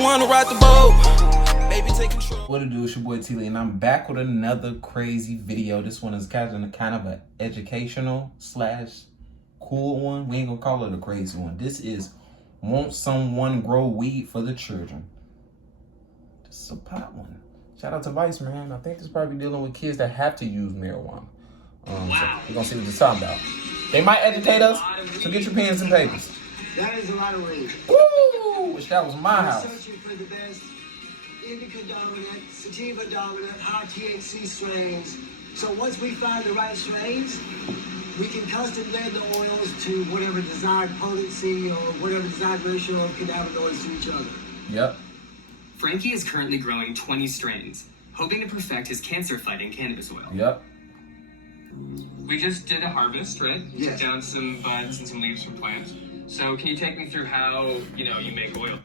wanna ride the boat, baby, take control. What it do? It's your boy T-Lee, and I'm back with another crazy video. This one is kind of an educational / cool one. We ain't gonna call it a crazy one. This is won't someone grow weed for the children? This is a pot one. Shout out to Vice, man. I think this is probably dealing with kids that have to use marijuana. So we're gonna see what it's talking about. They might educate us, so get your pens and papers. That is a lot of weed. Woo! Wish that was my house. We're searching for the best indica dominant, sativa dominant, high THC strains. So once we find the right strains, we can custom blend the oils to whatever desired potency or whatever desired ratio of cannabinoids to each other. Yep. Frankie is currently growing 20 strains, hoping to perfect his cancer-fighting cannabis oil. Yep. We just did a harvest, right? Yes. Took down some buds and some leaves from plants. So can you take me through how, you make oil?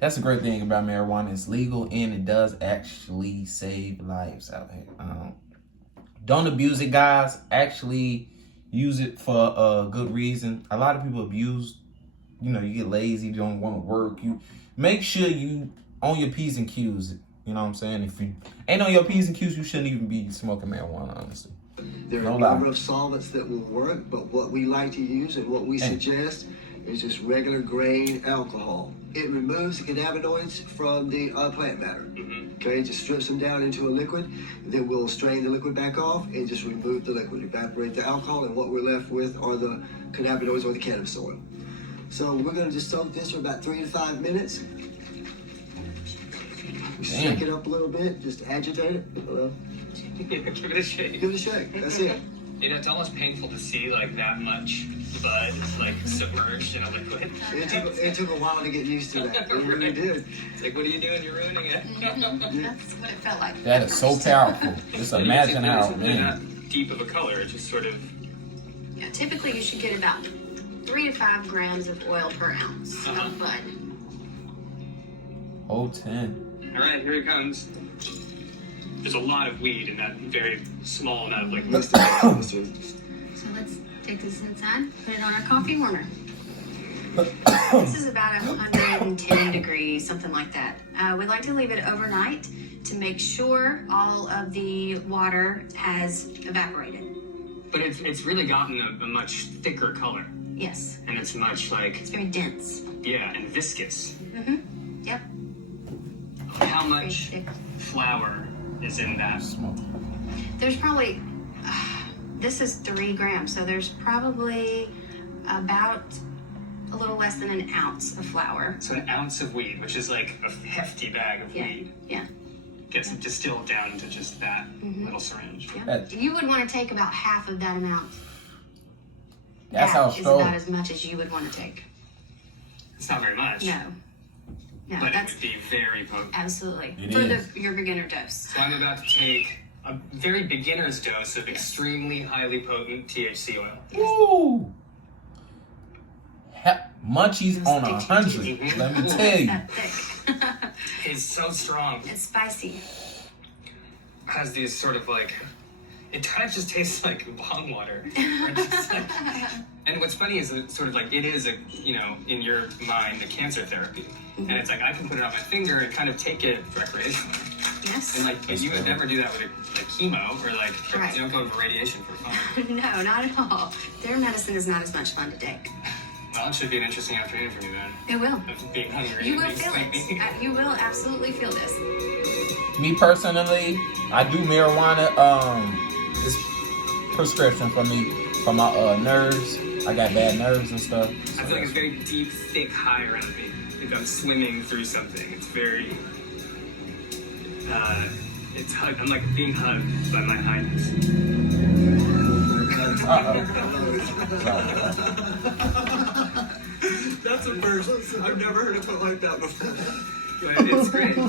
That's the great thing about marijuana. It's legal and it does actually save lives out here. Don't abuse it, guys. Actually use it for a good reason. A lot of people abuse, you get lazy, you don't want to work. You make sure you on your P's and Q's. You know what I'm saying? If you ain't on your P's and Q's, you shouldn't even be smoking marijuana, honestly. There are a number of solvents that will work, but what we like to use and what we suggest is just regular grain alcohol. It removes the cannabinoids from the plant matter. Okay, just strips them down into a liquid. Then we'll strain the liquid back off and just remove the liquid, evaporate the alcohol, and what we're left with are the cannabinoids or the cannabis oil. So we're gonna just soak this for about 3 to 5 minutes. Shake it up a little bit, just agitate it. Hello. Give it a shake. Give it a shake. That's it. It's almost painful to see that much bud submerged in a liquid. It took a while to get used to that. It really did. It's like, what are you doing? You're ruining it. That's what it felt like. That is so powerful. Just imagine how, man. Not deep of a color. It's just sort of. Yeah, typically you should get about 3 to 5 grams of oil per ounce of bud. Oh, 10. All right, here it comes. There's a lot of weed in that very small amount of liquid. So let's take this inside, put it on our coffee warmer. This is about 110 degrees, something like that. We like to leave it overnight to make sure all of the water has evaporated. But it's really gotten a much thicker color. Yes. And it's much It's very dense. Yeah, and viscous. Yep. How much flour is in that? There's probably, this is 3 grams, so there's probably about a little less than an ounce of flour. So an ounce of weed, which is like a hefty bag of weed. Yeah. Gets distilled down to just that little syringe. Yeah. You would want to take about half of that amount. That's that how is strong. about as much as you would want to take. It's not very much. No, but that's it would be very potent. absolutely It for your beginner dose. So I'm about to take a very beginner's dose of extremely highly potent THC oil. Woo! Munchies on 100. Let me tell you. That thick. It's so strong. It's spicy. Has these sort of it kind of just tastes like bong water. And what's funny is it sort of it is in your mind, a cancer therapy. And it's I can put it on my finger and kind of take it recreationally. Yes. And you would never do that with a chemo or Right. you don't go to radiation for fun. No, not at all. Their medicine is not as much fun to take. Well, it should be an interesting afternoon for me then. It will. Of being hungry. You and will being feel sleepy. it. You will absolutely feel this. Me personally, I do marijuana. It's prescription for me for my nerves. I got bad nerves and stuff. I feel like it's very deep, thick high around me. Like I'm swimming through something. It's very. I'm being hugged by my highness. That's a first. I've never heard it put like that before. But it's great. Well,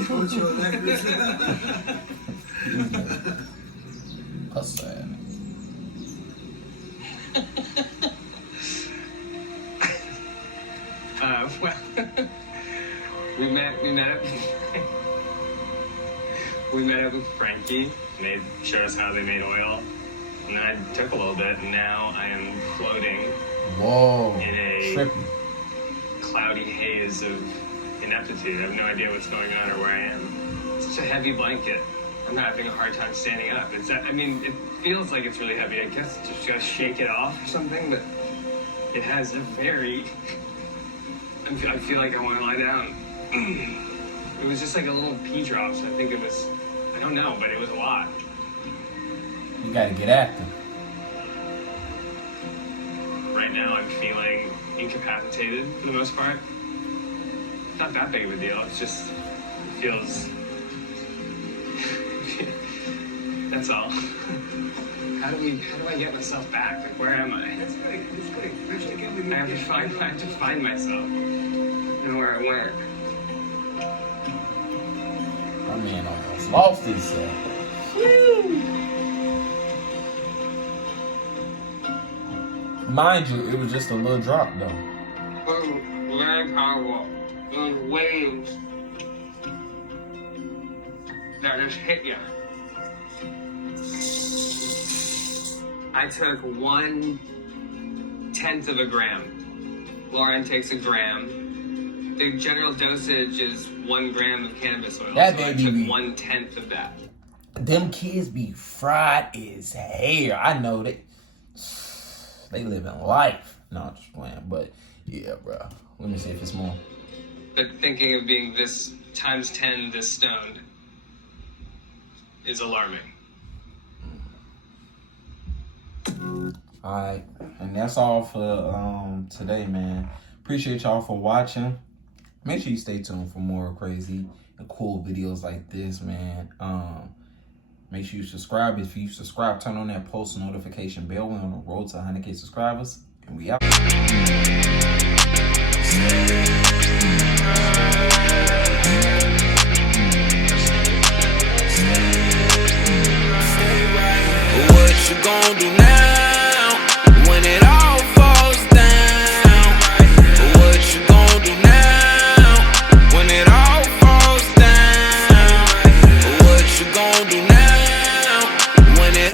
we met up with Frankie. And they showed us how they made oil. And then I took a little bit, and now I am floating Whoa. in a Trippy. cloudy haze of ineptitude. I have no idea what's going on or where I am. It's such a heavy blanket. I'm having a hard time standing up. I mean, it feels like it's really heavy. I guess just gotta shake it off or something, but it has a very... I feel like I want to lie down. It was just like a little pee drop, so I think it was... I don't know, but it was a lot. You gotta get active. Right now, I'm feeling incapacitated for the most part. It's not that big of a deal. It's just... It feels... That's all. How do I get myself back? Like, where am I? That's great. That's great. I have to find myself and where I went. My man almost lost himself. Mind you, it was just a little drop though. Very powerful. Those waves that just hit you. I took 1/10 of a gram. Lauren takes a gram. The general dosage is 1 gram of cannabis oil. That so I baby took be- 1/10 of that. Them kids be fried as hell. I know they living life. No, I'm just playing. But yeah, bro. Let me see if it's more. But thinking of being this times 10 this stoned is alarming. Alright, and that's all for today, man. Appreciate y'all for watching. Make sure you stay tuned for more crazy and cool videos like this, man. Make sure you subscribe. If you subscribe, turn on that post notification bell. We're on the road to 100K subscribers, and we out.